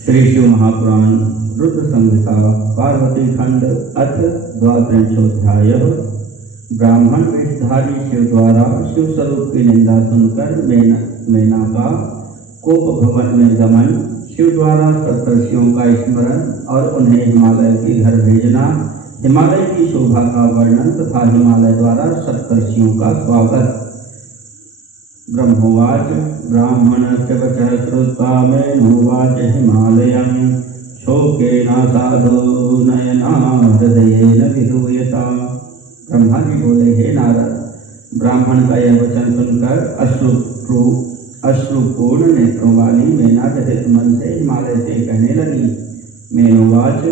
श्री शिव महापुराण रुद्र संहिता पार्वती खंड अथ द्वात्रिंशोऽध्याय। ब्राह्मण वेशधारी शिव द्वारा शिव स्वरूप की निंदा सुनकर मेना का कोप भवन में गमन, शिव द्वारा सप्तर्षियों का स्मरण और उन्हें हिमालय के घर भेजना, हिमालय की शोभा का वर्णन तथा हिमालय द्वारा सप्तर्षियों का स्वागत। ब्रह्मोवाच ब्राह्मणस्य वचः श्रुत्वा मेनोवाच हिमालयं शोकेनासाधु नयना हृदयेन विधूयता। ब्रह्मा जी बोले, हे नारद, ब्राह्मण का यह वचन सुनकर अश्रुपूर्ण नेत्रों वाली मेना व्यथित मन से हिमालय से कहने लगी। मेनोवाच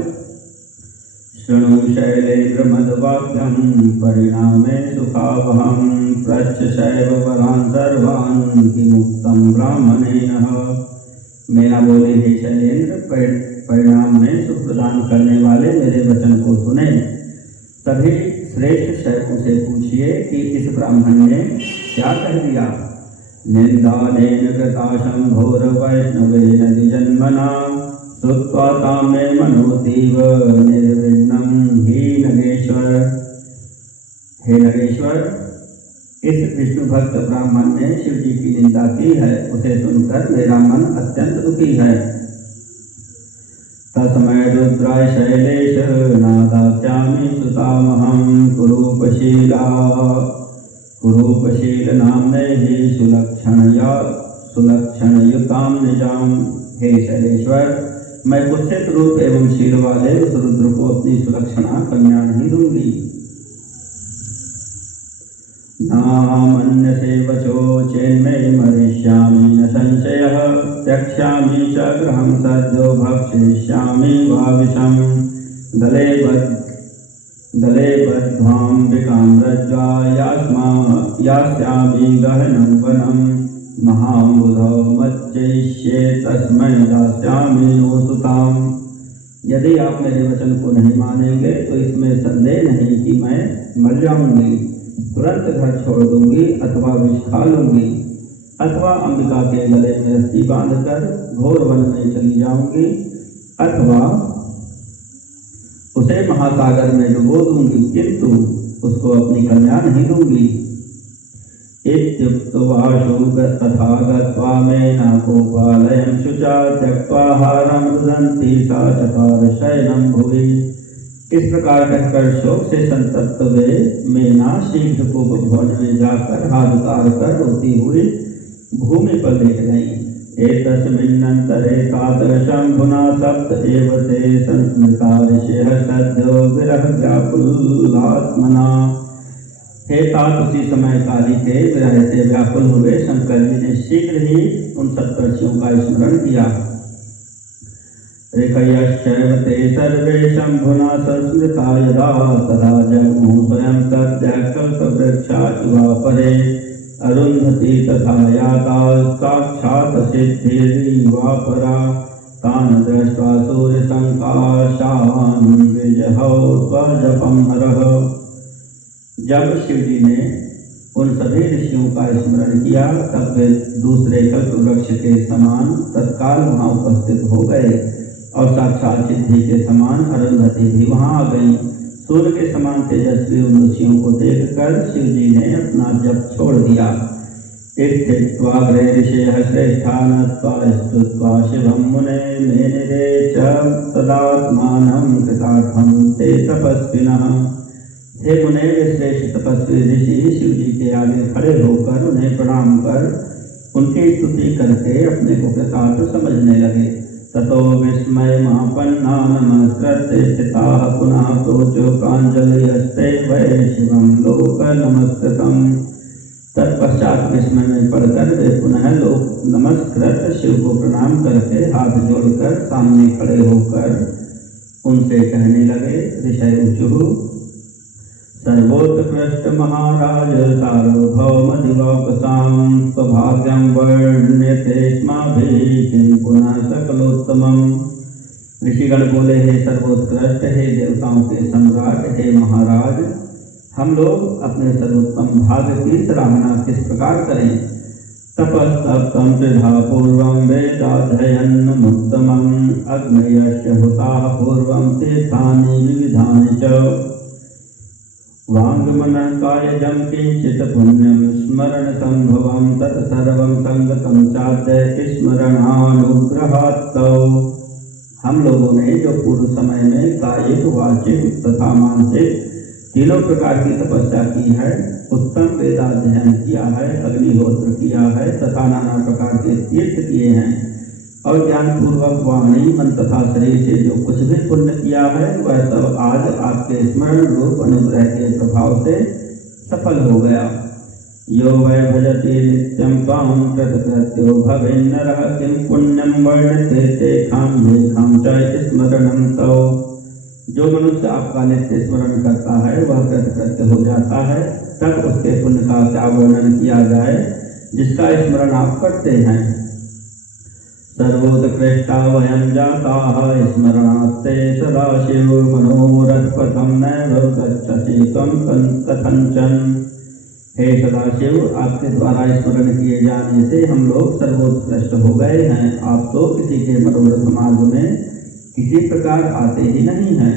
शृणु शैलेन्द्रमद्वाक्यं परिणामे सुखावहं पृच्छ शैव वरान् सर्वान् किमुक्तं ब्राह्मणेन। मेना बोले, हे शैलेन्द्र, परिणाम में सुख प्रदान करने वाले मेरे वचन को सुने। सभी श्रेष्ठ शैवों से पूछिए कि इस ब्राह्मण ने क्या कह दिया। निंदानेन कृता शंभोर वैष्णवेन द्विजन्मना श्रुत्वा तां मे मनोतीव निर्विघ्नं हे नगेश्वर। हे नगेश्वर, इस विष्णु भक्त ब्राह्मण ने शिव जी की निंदा की है, उसे सुनकर मेरा मन अत्यंत दुखी है। तस्मै रुद्राय शैलेश नादास्यामि सुतामहं कुरूपशील नाम्ने हि सुलक्षणयुतां निजाम। हे शैलेश्वर, मैं कुत्सित रूप एवं शील वाले उस रुद्र को अपनी सुलक्षणा कन्या नहीं दूंगी। नामन्यसे वचो चेन्मे मरिष्यामि न संशयः त्यक्ष्यामि च गृहं सद्यो भक्षयिष्यामि वा विषम्। गले बद्ध्वाम्बिकां रज्ज्वा यास्यामि गहनं वनं महाम्बुधौ मज्जयिष्ये तस्मै दास्यामि नो सुताम्। यदि आप मेरे वचन को नहीं मानेंगे तो इसमें संदेह नहीं कि मैं मर जाऊंगी, तुरंत घर छोड़ दूंगी अथवा विष खा लूंगी, अथवा अंबिका के गले में रस्सी बांधकर घोर वन में चली जाऊंगी, अथवा उसे महासागर में डुबो दूंगी, किंतु उसको अपनी कन्या नहीं दूंगी। इत्युक्त्वा तथा गत्वा मेना गोपालयं शुचा त्यक्त्वा हारं रुदन्ती सा चकार शयनं भुवि। इस प्रकार कहकर शोक से संतप्त वे मेना शीघ्र भवन में जाकर हाथ उतार कर रोती हुई भूमि पर लेट गई। एतस्मिन्नन्तरे तादृशम्भुना सप्त एव ते संस्मृता ऋषयः सद्यो विरह व्याकुलात्मना। हे तात, उसी समय काली के विरह से व्याकुल हुए शंकर जी ने शीघ्र ही उन सप्तर्षियों का स्मरण किया। ऋषयश्चैव ते सर्वे शंभुना संस्मृता यदा तदा जग्मुः स्वयं सद्यः कल्पवृक्षा इवा परे अरुन्धति तथा याता साक्षात् सिद्धिर्वा परा तान् दृष्ट्वा सूर्यसंकाशान् विजहौ स्वजपं हरः। जब शिव जी ने उन सभी ऋषियों का स्मरण किया तब वे दूसरे कल्प वृक्ष के समान तत्काल वहां उपस्थित हो गए और साक्षात सिद्धि के समान अरुंधति भी वहां आ गई। सूर्य के समान तेजस्वी उन ऋषियों को देखकर शिव जी ने अपना जप छोड़ दिया। स्थित्वा गृहे ऋषयः श्रेष्ठा नत्वा स्तुत्वा शिवं मुने मेनिरे च तदात्मानं कृतार्थं ते तपस्विनः। हे मुने, वे श्रेष्ठ तपस्वी ऋषि शिव जी के आगे खड़े होकर उन्हें प्रणाम कर उनकी स्तुति करके अपने को कृतार्थ समझने लगे। ततो विस्मयमापन्ना नमस्कृत्य स्थिताः पुनः प्रोचो प्राञ्जलिर्हस्ते वै शिवं लोकनमस्कृतम्। तत्पश्चात विस्मय में पड़कर वे पुनः लोक नमस्कृत शिव को प्रणाम करके हाथ जोड़कर सामने खड़े होकर उनसे कहने लगे। ऋषयुः सर्वोत्कृष्ट महाराज सार्वभौम दिवापसां स्वभाग्यं वर्ण्यते स्माभिः किं पुनः सकलोत्तमम्। ऋषिगण बोले, हे सर्वोत्कृष्ट, हे देवताओं के सम्राट, हे महाराज, हम लोग अपने सर्वोत्तम भाग्य की सराहना किस प्रकार करें। तपस्तप्तं त्रिधा पूर्वं वेदाध्ययनमुत्तमम् अग्नयस्य हुताः पूर्वं तीर्थानि विविधानि च वाङ्मनःकायजं किञ्चित् पुण्यं स्मरणसम्भवं तत्सर्वं सङ्गतं चाद्य स्मरणानुग्रहात्। हम लोगों ने जो पूर्व समय में कायिक वाचिक तथा मानसिक तीनों प्रकार की तपस्या की है, उत्तम वेदाध्ययन किया है, अग्निहोत्र किया है तथा नाना प्रकार के तीर्थ किए हैं और ज्ञान पूर्वक वाणी मन तथा शरीर से जो कुछ भी पुण्य किया है वह सब आज आपके स्मरण रूप अनुग्रह के प्रभाव से सफल हो गया। यो वै भजति नित्यं त्वां कृतकृत्यो भवेन्नरः किं पुण्यं वर्णते तेषां येषां च स्मरणं तव। जो मनुष्य आपका नित्य स्मरण करता है वह कृतकृत्य हो जाता है, तब उसके पुण्य का क्या वर्णन किया जाए जिसका स्मरण आप करते हैं। सर्वोत्कृष्टा वयं जाताः स्मरणात्ते सदाशिव मनोरथपथं नैव गच्छसि त्वं कथंचन। हे सदाशिव, आपके द्वारा स्मरण किए जाने से हम लोग सर्वोत्कृष्ट हो गए हैं। आप तो किसी के मनोरथ मार्ग में किसी प्रकार आते ही नहीं हैं।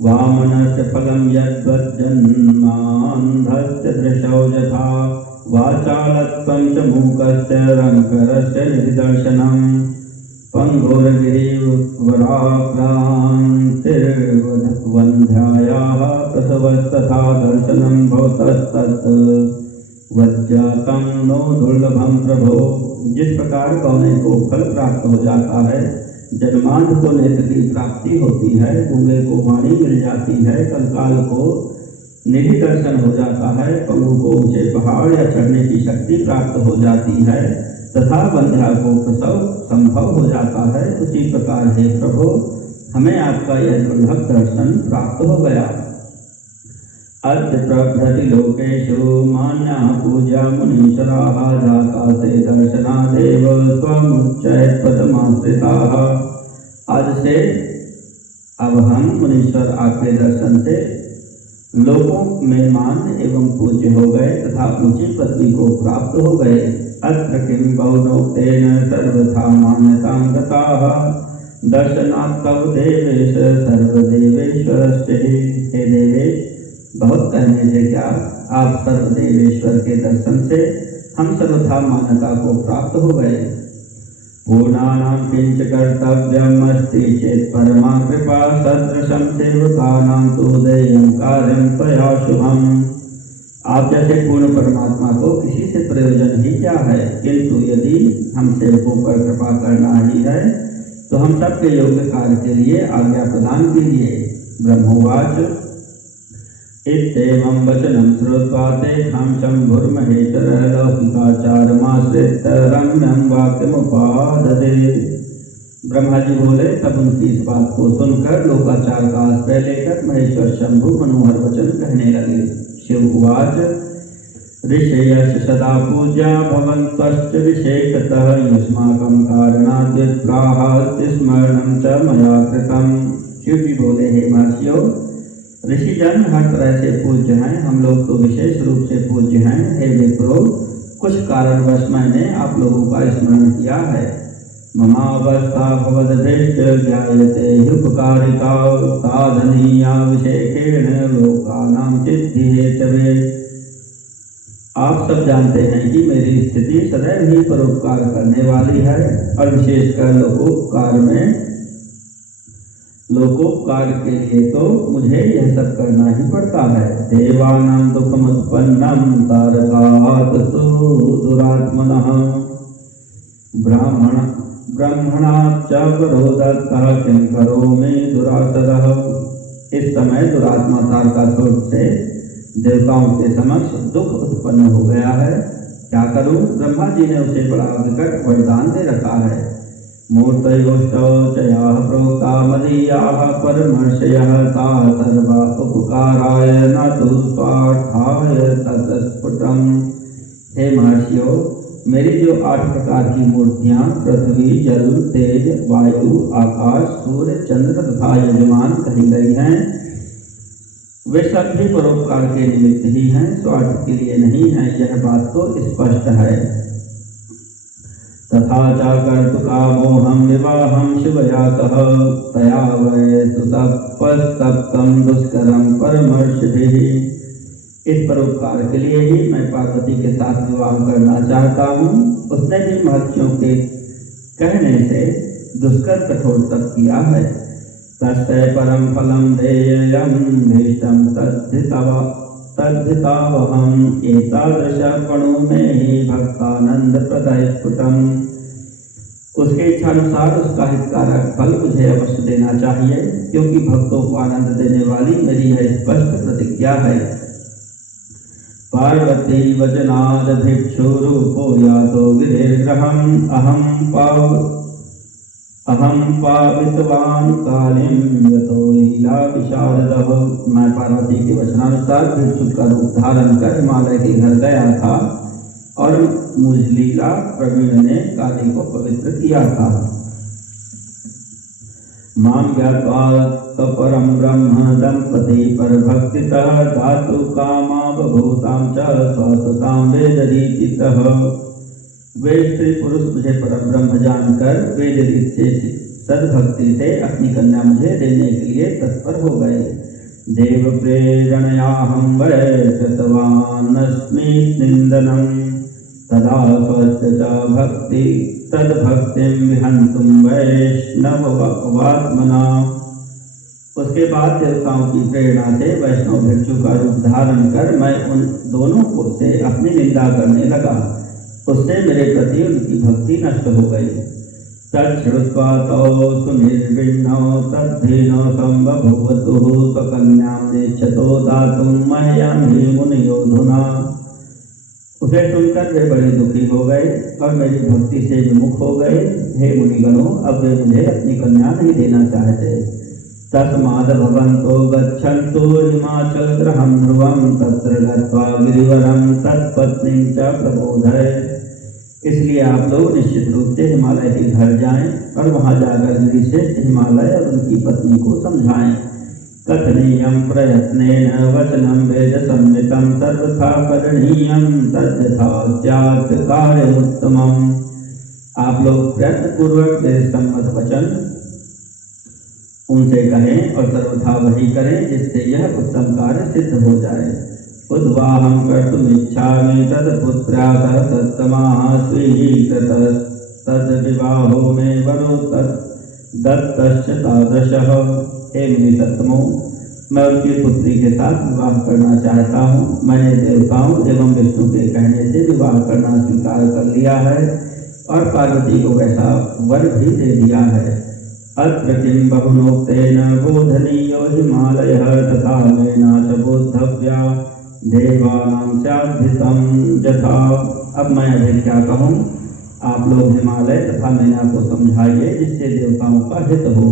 वामनस्य फलं यद्वज्जन्मान्धस्य दृशौ यथा वाचालत्वं च मूकस्य रङ्करस्य निदर्शनम् पंगुर्गिरिवराक्रान्तिर्वन्ध्यायाः प्रसवस्तथा दर्शनं भवतस्तत् वज्जातं नो दुर्लभं प्रभो। जिस प्रकार गौने को फल प्राप्त हो जाता है, जन्मांध को नेत्र की प्राप्ति होती है, गूंगे को वाणी मिल जाती है, कंकाल को निधि दर्शन हो जाता है, पंगु को ऊंचे पहाड़ या चढ़ने की शक्ति प्राप्त हो जाती है तथा बंध्या को प्रसव संभव हो जाता है, उसी प्रकार हे प्रभु हमें आपका यह दुर्लभ दर्शन प्राप्त हो गया। अद्य प्रभृति लोकेषु मान्याः पूजा मुनीश्वराः जाता से दर्शनादेव स्वमुच्चैत्पदमाश्रिताः। आज से अब हम मुनीश्वर आपके दर्शन से लोगों में मान एवं पूज्य हो गए तथा ऊंची पदवी को प्राप्त हो गए। अत्र किं बहुनोक्तेन सर्वथा मान्यतां गताः दर्शनात् तव देवेश सर्वदेवेश्वरस्य। हे देवेश, बहुत कहने से क्या, आप सर्वदेवेश्वर के दर्शन से हम सर्वथा मान्यता को प्राप्त हो गए। पूर्णानां किंच कर्तव्यमस्ति चेत् परमा कृपा सदृशं सेवकानां तु देयं कार्यं त्वया शुभम्। आप जैसे पूर्ण परमात्मा को किसी से प्रयोजन ही क्या है, किंतु यदि हम सेवकों पर कृपा करना ही है तो हम सबके योग्य कार्य के लिए आज्ञा प्रदान कीजिए। ब्रह्मोवाच इत्येवं वचनं श्रुत्वा तेषां शम्भुर्महेश्वरः लौकिकाचारमाश्रित्य रम्यं वाक्यमुपाददे। ब्रह्मा जी बोले, तब उनकी इस बात को सुनकर लोकाचार का आश्रय लेकर महेश्वर शंभु मनोहर वचन कहने लगे। शिव उवाच ऋषयश्च सदा पूज्या भवन्तश्च विशेषतः युष्माकं कारणाद्युत्प्राह स्मरणं च मया कृतं। शिव जी बोले, हे महर्षियों, ऋषिजन हर तरह से पूज्य हैं, हम लोग तो विशेष रूप से पूज्य हैं। हे विप्रो, कुछ कारणवश मैंने आप लोगों का स्मरण किया है। ममावस्था भवद्भ्यश्च ज्ञायते ह्युपकारिता साधनीया विशेषेण लोकानां सिद्धिहेतवे। आप सब जानते हैं कि मेरी स्थिति सदैव ही परोपकार करने वाली है और विशेषकर लोकोपकार के लिए तो मुझे यह सब करना ही पड़ता है। देवानां दुःखमुत्पन्नं तारकात् सुदुरात्मनः ब्राह्मणाच्च वरोदत्तः किं करोमि दुरासदः। इस समय दुरात्मा तारकासुर से देवताओं के समक्ष दुख उत्पन्न हो गया है, क्या करूं? ब्रह्मा जी ने उसे बड़ा विकट वरदान दे रखा है। मूर्तयोष्टौ च याः प्रोक्ता मदीयाः परमर्षयः ताः सर्वा उपकाराय न तु स्वार्थाय ततस्फुटम्। हे महर्षियों, मेरी जो 8 प्रकार की मूर्तियां पृथ्वी, जल, तेज, वायु, आकाश, सूर्य, चंद्र तथा यजमान कही गई हैं, वे सब भी परोपकार के निमित्त ही हैं, स्वार्थ के लिए नहीं हैं। यह बात तो स्पष्ट है। तथा च कर्तुकामोहं विवाहं शिवया सह तया वै सुतपस्तप्तं दुष्करं परमर्षिभिः। इस परोपकार के लिए ही मैं पार्वती के साथ विवाह करना चाहता हूँ। उसने भी महर्षियों के कहने से दुष्कर कठोर तप किया है। तस्य परम फलम देयं भीष्टं तद्धितावहं एतादृशपणो मे हि भक्तानंद प्रदय स्फुटम्। उसके इच्छानुसार उसका हितकारक फल मुझे अवश्य देना चाहिए, क्योंकि भक्तों को आनंद देने वाली मेरी यह स्पष्ट प्रतिज्ञा है। पार्वती वचनाद भिक्षुरूपो यातो गिरिर्गृहम् अहं पावितवान् कालीं यतो लीला विशारदः। मैं पार्वती के वचनानुसार भिक्षु का रूप धारण कर हिमालय के घर गया था और मुझ लीला प्रवीण ने काली को पवित्र किया था। मां ज्ञात्वा परम ब्रह्म दंपति पर भक्तितः धातु कामा बभूतां च स्वासतां वेदरीतितः। वे स्त्री पुरुष मुझे परम ब्रह्म जानकर वेद रीत से सद्भक्ति से अपनी कन्या मुझे देने के लिए तत्पर हो गए। देव प्रेरणयाहं वै कृतवानस्मि निन्दनं तदा स्वस्य च भक्ति तद्भक्तिं विहन्तुं वैष्णवात्मना। उसके बाद देवताओं की प्रेरणा से वैष्णव भिक्षु का रूप धारण कर मैं उन दोनों को से अपनी निंदा करने लगा। उससे मेरे प्रति उनकी भक्ति नष्ट हो गई। तच्छ्रुत्वा तौ सुनिर्विण्णौ तद्धीनो संबभूवतुः स्वकन्यां नेच्छतो दातुं मह्यं हि मुनियोधुना। उसे सुनकर वे बड़े दुखी हो गए और मेरी भक्ति से विमुख हो गए। हे मुनिगणों, अब वे मुझे अपनी कन्या नहीं देना चाहते। तस्माद् भवन्तो गच्छन्तु हिमाचलगृहं ध्रुवं तत्र गत्वा गिरिवरं तत्पत्नीं च प्रबोधय। इसलिए आप लोग निश्चित रूप से हिमालय के घर जाएं और वहां जाकर गिरिश्रेष्ठ हिमालय और उनकी पत्नी को समझाएं। कथनीयं प्रयत्नेन वचनं वेद संहितं सर्वथा करणीयं तद्यथा स्यात् कार्यमुत्तमम्। आप लोग प्रयत्न पूर्वक वेद सम्मत वचन उनसे कहें और सर्वथा वही करें जिससे यह उत्तम कार्य सिद्ध हो जाए। उद्वाहं कर्तुमिच्छामि तत्पुत्र्या सह सत्तमाः स्वीकृतस्तद्विवाहो मे वरो दत्तश्च तादृशः। हे मुनि सत्तमो, मैं उनकी पुत्री के साथ विवाह करना चाहता हूँ। मैंने देवताओं एवं विष्णु के कहने से विवाह करना स्वीकार कर लिया है और पार्वती को वैसा वर भी दे दिया है। अत्र किं बहुनोक्तेन बोधनीयो हिमालयः तथा मेना च बोद्धव्या देवानां चाद्धितं यथा। अब मैं अधिक क्या कहूँ, आप लोग हिमालय तथा मैना को समझाइए जिससे देवताओं का हित हो।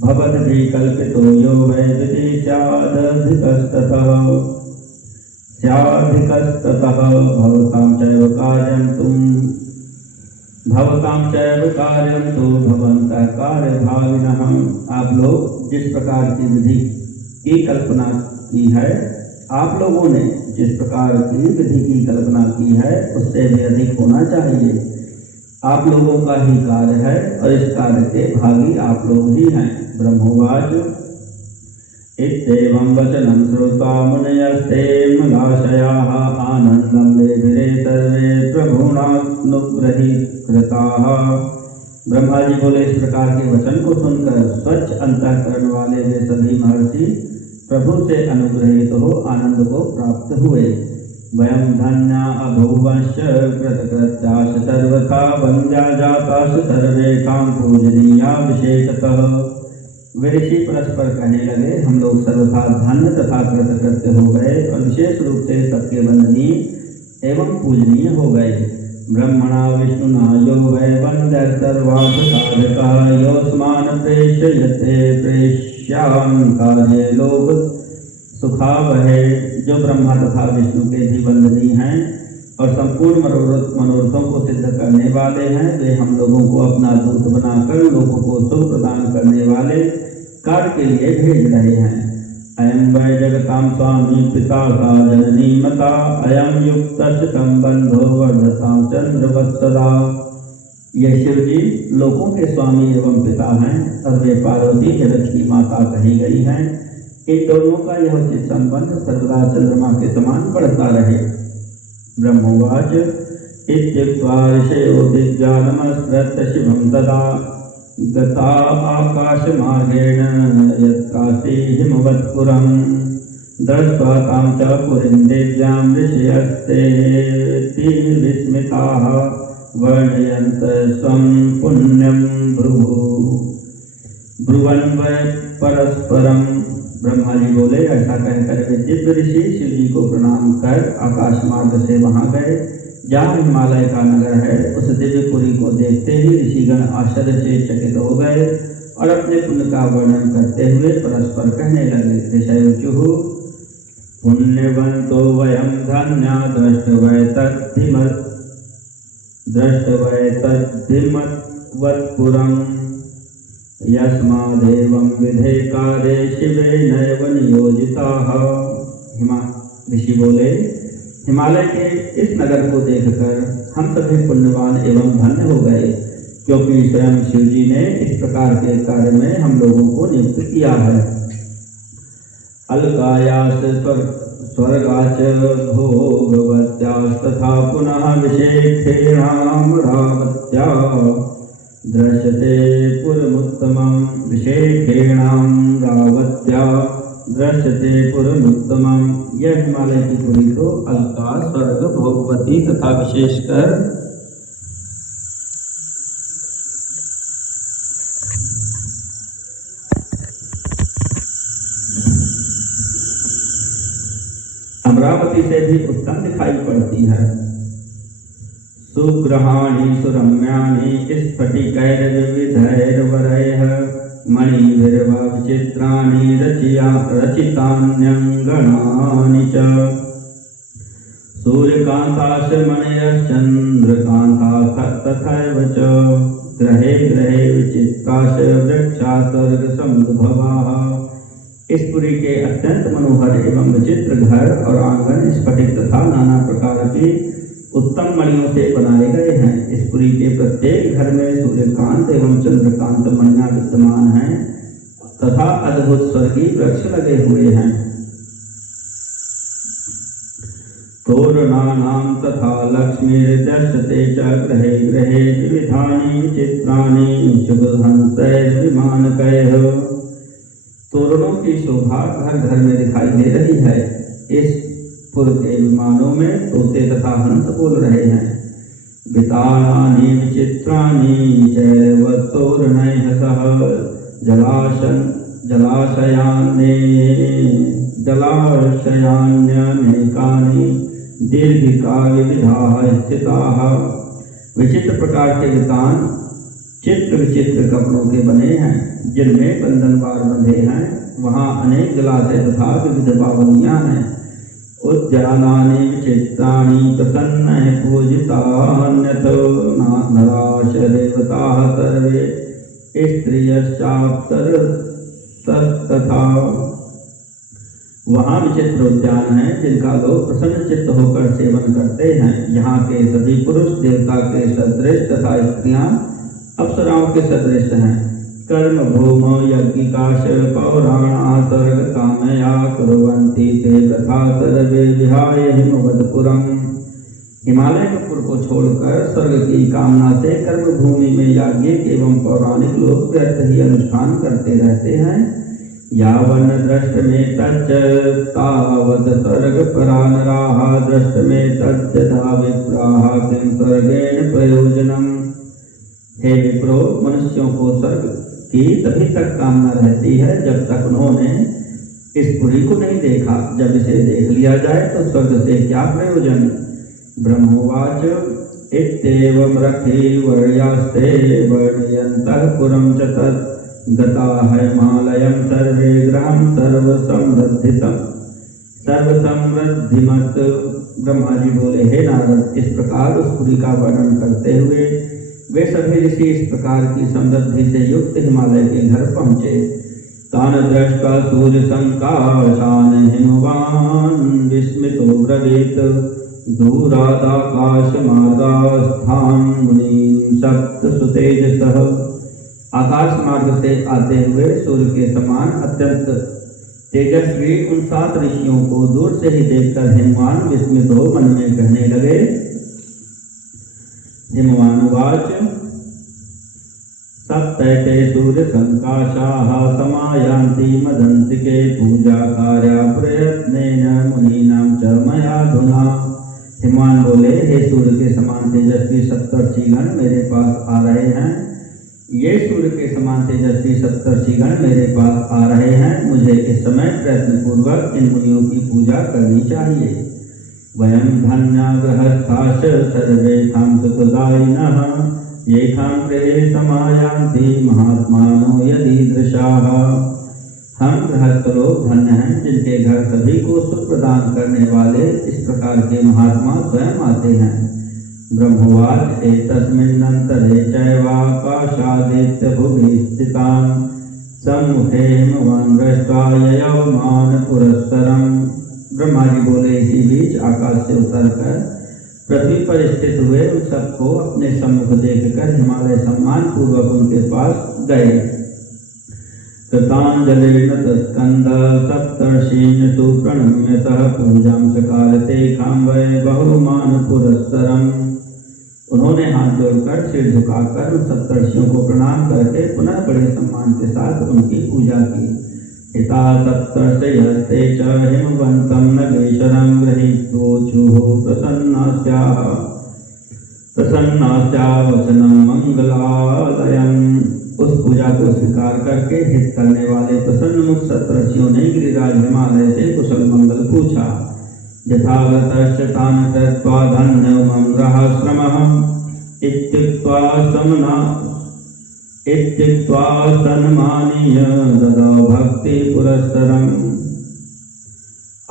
भवद्भिः कल्पितो यो वै विधि स्यादधिकस्ततः भवतां चैव कार्यं तु भवन्तः कार्यभाविनः। आप लोग जिस प्रकार की विधि की कल्पना की है, आप लोगों ने जिस प्रकार की विधि की कल्पना की है उससे भी अधिक होना चाहिए। आप लोगों का ही कार्य है और इस कार्य के भागी आप लोग ही हैं। ब्रह्मोवाच इत्येवं वचनं श्रुत्वा मुनयस्ते मदाशयाः आनन्दं लेभिरे सर्वे प्रभुणानुग्रहीकृताः। ब्रह्मा जी बोले, इस प्रकार के वचन को सुनकर स्वच्छ अंतःकरण वाले वे सभी महर्षि प्रभु से अनुग्रहित हो आनंद को प्राप्त हुए। वयं धन्या अभूवश्च कृतकृत्याश्च सर्वथा वन्द्या जाताश्च सर्वे कां पूजनीया विशेषतः। वे ऋषि परस्पर कहने लगे, हम लोग सर्वथा धन्य तथा कृतकृत्य हो गए और विशेष रूप से सबके वंदनीय एवं पूजनीय हो गए। ब्रह्मणा विष्णुना यो वै वन्द्य सर्वार्थ साधकः योऽस्मान् प्रेष्यते प्रेष्यान् कार्ये लोक सुखावहे। जो ब्रह्मा तथा विष्णु के भी वंदनीय हैं और संपूर्ण मनोरथों को सिद्ध करने वाले हैं, वे हम लोगों को अपना दूत बनाकर लोगों को सुख प्रदान करने वाले कार्य के लिए भेज रहे हैं। अयं वै जगतां स्वामी पिता सा जननी मता अयं युक्तस्य संबंधो वर्धतां चंद्रवत्सदा। ये शिव जी लोकों के स्वामी एवं पिता हैं और वे पार्वती लक्ष्मी माता कही गई हैं। इन दोनों का यह उचित संबंध सर्वदा चंद्रमा के समान बढ़ता रहे। ब्रह्मोवाच इत्युक्त्वा ऋषयो दिव्यानमस्कृत्य शिवं तदा गता आकाशमार्गेण यत्काशी हिमवत्पुरम् दृष्ट्वा तां च पुरीं देव्यां ऋषयस्ते विस्मिताः वर्णयन्त स्वं पुण्यं ब्रुवन् वै परस्परम्। ब्रह्मा जी बोले, ऐसा कहकर वे दिव्य ऋषि शिव जी को प्रणाम कर आकाश मार्ग से वहां गए जहाँ हिमालय का नगर है। उस दिव्यपुरी को देखते ही ऋषिगण आश्चर्य से चकित हो गए और अपने पुण्य का वर्णन करते हुए परस्पर कहने लगे। ऋषयुचुः पुण्यवन्तो वयं धन्या दृष्टवैतद्धिमत्वत्पुरम् यस्मादेवं विधे कार्ये शिवेनैव नियोजिताः। ऋषि बोले, हिमालय के इस नगर को देखकर हम सभी पुण्यवान एवं धन्य हो गए, क्योंकि स्वयं शिव जी ने इस प्रकार के कार्य में हम लोगों को नियुक्त किया है। अलकायास स्वर्गाच भोगवत्यास्तथा पुनः विशेषेणामरावत्या दृश्यते पुरमुत्तमं विशेषेणामरावत्या दृश्यते पुरमुत्तमं। यह हिमालय की पुरी को अलका, स्वर्ग, भोगवती तथा विशेषकर अमरावती से भी उत्तम दिखाई पड़ती है। सुग्रहाणि सुरम्यानि स्फटिकैर्विविधैर्वरैः मणिभिर्वा विचित्राणि रचितान्यङ्गणानि च सूर्यकान्ताश्च तथैव च ग्रहे ग्रहे विचित्राश्च वृक्षा सर्गसमुद्भवाः। इस पुरी के अत्यंत मनोहर एवं विचित्र घर और आंगन स्फटिक तथा नाना प्रकार की उत्तम मणियों से बनाए गए हैं। इस पुरी के प्रत्येक घर में सूर्यकांत एवं चंद्रकांत मणियां विद्यमान हैं तथा अद्भुत स्वर्गीय वृक्ष लगे हुए हैं। तोरणानां तथा लक्ष्मीर्दृश्यते च ग्रहे ग्रहे विविधानि विचित्राणि शुभहंसैर्विमानकैः। तोरणों की शोभा घर घर में दिखाई दे रही है। इस पुर के विमानों में तोते तथा हंस बोल रहे हैं। वितानानि विचित्राणि चैव तोरणैः सह जलाशयान्यनेकानि दीर्घिका विविधाः स्थिताः। विचित्र प्रकार के वितान चित्र विचित्र कपड़ों के बने हैं, जिनमें बंधनवार बंधे हैं। वहाँ अनेक जलाशय तथा विविध बावलियाँ हैं। उद्यानानि विचित्राणि प्रसन्नैः पूजितान्यतो नराश देवताः सर्वे स्त्रियश्चाप्सरसस्तथा। वहाँ विचित्र उद्यान हैं जिनका लोग प्रसन्न चित्त होकर सेवन करते हैं। यहाँ के सभी पुरुष देवता के सदृश तथा स्त्रियाँ अप्सराओं के सदृश हैं। कर्म भूमो यज्ञिकाश पौराणा सर्ग कामया कुर्वन्ति ते तथा सर्वे विहाय हिमवत्पुरम्। हिमालय के पुर को छोड़कर स्वर्ग की कामना से कर्म भूमि में याज्ञिक एवं पौराणिक लोग व्यर्थ ही अनुष्ठान करते रहते हैं। यावन दृष्ट में तच्च तावत स्वर्ग परा नराः दृष्ट में तच्च धा विप्राः किं स्वर्गेण प्रयोजनम्। हे विप्रो, मनुष्यों को स्वर्ग की तभी तक कामना रहती है जब तक उन्होंने इस पुरी को नहीं देखा। जब इसे देख लिया जाए तो स्वर्ग से क्या प्रयोजन। ब्रह्मोवाच इत्येवं रथिवर्यास्ते वर्णयन्तः पुरं च तत् गता हिमालयं सर्वे ग्रहं सर्वसमृद्धिमत्। ब्रह्मा जी बोले, हे नारद, इस प्रकार उस पुरी का वर्णन करते हुए वे सभी ऋषि इस प्रकार की समृद्धि से युक्त हिमालय के घर पहुँचे। तान दृष्ट्वा सूर्य संकाशान हिमवान विस्मितो ब्रवीत दूरादाकाशमार्गास्थान मुनीन् सप्तसुतेजसः। आकाश मार्ग से आते हुए सूर्य के समान अत्यंत तेजस्वी उन 7 ऋषियों को दूर से ही देखकर हिमवान विस्मित हो मन में कहने लगे। हिमवानुवाच सप्तैते सूर्य संकाशाः समायान्ति मदन्तिके पूजा कार्या प्रयत्नेन मुनीनां च मयाधुना। हिमवान बोले, हे सूर्य के समान तेजस्वी सप्तर्षिगण मेरे पास आ रहे हैं। ये सूर्य के समान तेजस्वी सप्तर्षिगण मेरे पास आ रहे हैं। मुझे इस समय प्रयत्न पूर्वक इन मुनियों की पूजा करनी चाहिए। वयं धन्या गृहस्थाश्च सर्वेषां सुखदायिनः येषां गृहे समायान्ति महात्मानो यदीदृशाः। हम गृहस्थ लोग धन्य हैं जिनके घर सभी को सुख प्रदान करने वाले इस प्रकार के महात्मा स्वयं आते हैं। ब्रह्मवाच एतस्मिन्नन्तरे चैवाकाशादित्यभुवि स्थितां सम्मुखे हिमवान् दृष्ट्वा ययौमान पुरस्सरम्। ब्रह्मा जी बोले, इसी बीच आकाश से उतरकर पृथ्वी पर स्थित हुए उन सबको अपने सम्मुख देखकर हिमालय सम्मान पूर्वक उनके पास गए। कृतांजलिर्न तस्कंद सप्तर्षीन् सुप्रणम्य सह पूजां चकार तेषां वै बहुमान पुरस्सरम्। उन्होंने हाथ जोड़कर सिर झुकाकर उन सप्तर्षियों को प्रणाम करके पुनः बड़े सम्मान के साथ उनकी पूजा की। हिता सप्तर्षयस्ते च हिमवन्तं नगेश्वरं गृहीत्वोचुः प्रसन्नास्या वचनं मंगलालयम्। उस पूजा को स्वीकार करके हित करने वाले प्रसन्न मुख सप्तर्षियों ने गिरिराज हिमालय से कुशल मंगल पूछा। यथागतश्च तान् कृत्वा धन्यं गृहाश्रमः इत्युक्त्वा सन्मानीय ददौ भक्ति पुरस्सरम्।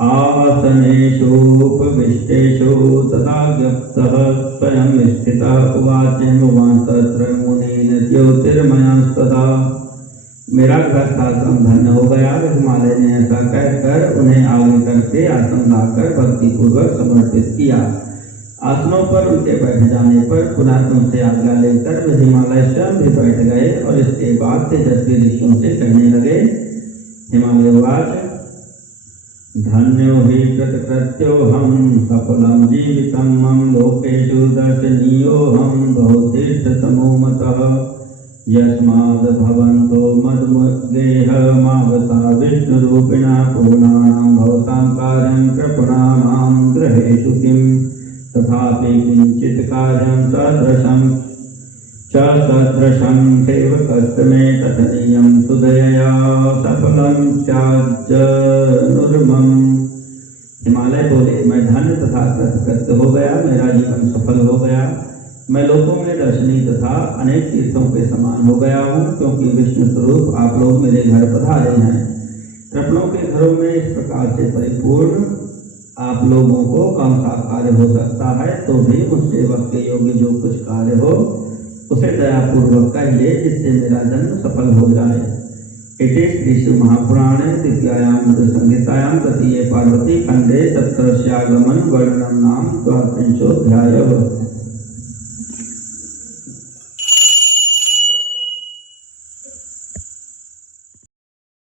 आसनेषुपविष्टेषु तथा ज्ञप्तः स्वयं स्थितः उवाच हिमवान् तत्र मुनीन् ज्योतिर्मयांस्तदा। मेरा गृहस्थ आश्रम धन्य हो गया। हिमालय ने ऐसा कहकर उन्हें आगे करके आसन लाकर भक्ति पूर्वक समर्पित किया। आसनों पर उनके बैठ जाने पर पुनः उनसे आज्ञा लेकर वे हिमालय स्वयं भी बैठ गए और इसके बाद तेजस्वी ऋषियों से कहने लगे। हिमालयवाच धन्यो हि कृतकृत्योऽहं सफलं जीवितं मम लोकेषु दर्शनीयोऽहं बहुतीर्थतमो मतः। यस्माद् भवन्तो मद्गेहमागता विष्णुरूपिणः पूर्णानां भवतां कार्यं कृपणानां गृहेषु किं तथापि किञ्चित् कार्यं सदृशं सेवकस्य मे कथनीयं सुदयया सफलं स्याज्जनुर्मम्। हिमालय बोले, मैं धन्य तथा कृतकृत्य हो गया। मेरा जीवन सफल हो गया। मैं लोगों में दर्शनीय तथा अनेक तीर्थों के समान हो गया हूँ, क्योंकि विष्णु स्वरूप आप लोग मेरे घर पधारे हैं। कृपणों के घरों में इस प्रकार से परिपूर्ण आप लोगों को कौन सा कार्य हो सकता है, तो भी उस सेवक के योग्य जो कुछ कार्य हो उसे दयापूर्वक कहिए, जिससे मेरा जन्म सफल हो जाए। इति श्री शिव महापुराणे द्वितीयायां संहितायां तृतीये पार्वती खंडे सप्तर्ष्यागमन वर्णनम नाम 12वां अध्यायः।